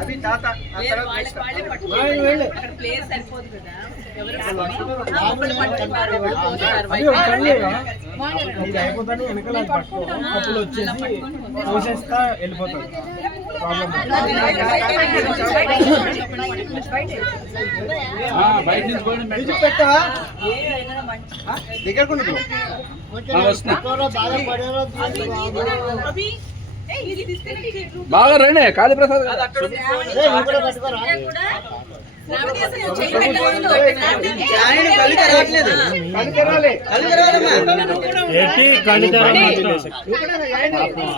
అది తాత ప్లేస్ సరిపోదు కదా అయిపోతాను వెనకాల అప్పులు వచ్చేసి చూసేస్తా వెళ్ళిపోతాను పెట్టవా దగ్గర బాగా రండి కాళీప్రసాద్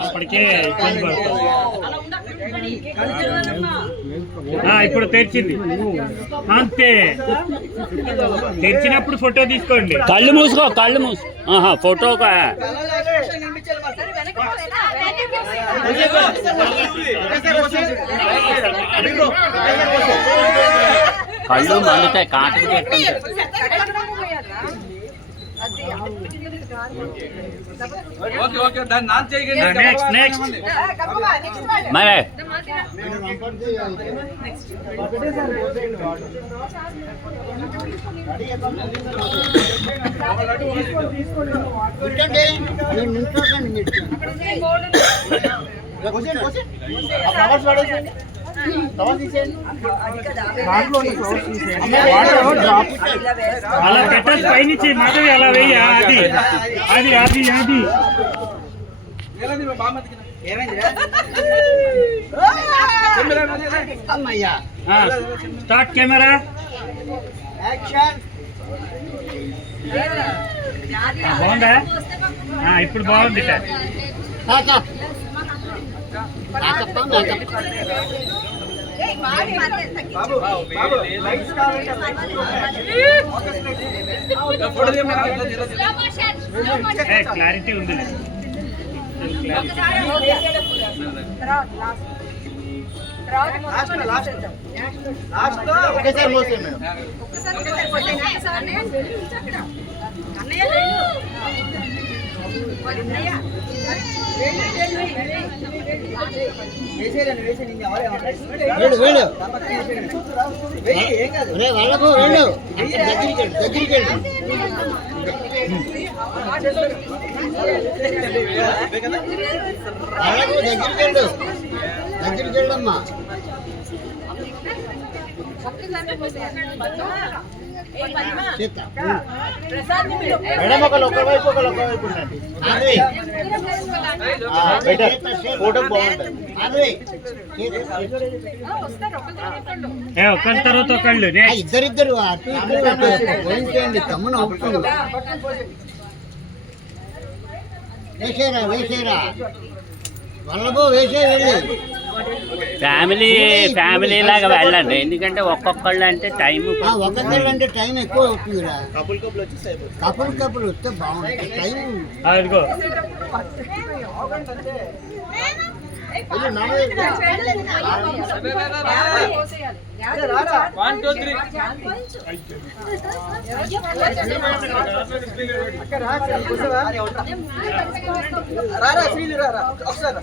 అప్పటికే ఇప్పుడు తెరిచింది అంతే తెరిచినప్పుడు ఫోటో తీసుకోండి కళ్ళు మూసుకో కళ్ళు మూసు ఫోటో కళ్ళు మండుతాయి కాటుకు నెక్స్ట్ మరి అలా పెట్టచ్చు పైనుంచి మాధవి అలా వెయ్యి అది అది అది అది స్టార్ట్ కెమెరా బాగుందా ఇప్పుడు బాగుంది క్లారిటీ ఉంది దగ్గరికి వెళ్ళమ్మా మేడం ఒకరి వైపు ఉండండి ఫోటో బాగుంటుంది ఒకరి తర్వాత ఒకళ్ళు ఇద్దరిద్దరు అటు ఇటు తమ్మును అవుతుంది వేసేరా వల్లబో వేసే వెళ్ళి ఫ్యామిలీ లాగా వెళ్ళండి ఎందుకంటే ఒక్కొక్కళ్ళు అంటే టైం ఒక్కొక్కళ్ళు అంటే టైం ఎక్కువ అవుతుందిరా కపుల్ వస్తే బాగుంటుంది టైం రారా శ్రీలు రారా ఒకసారి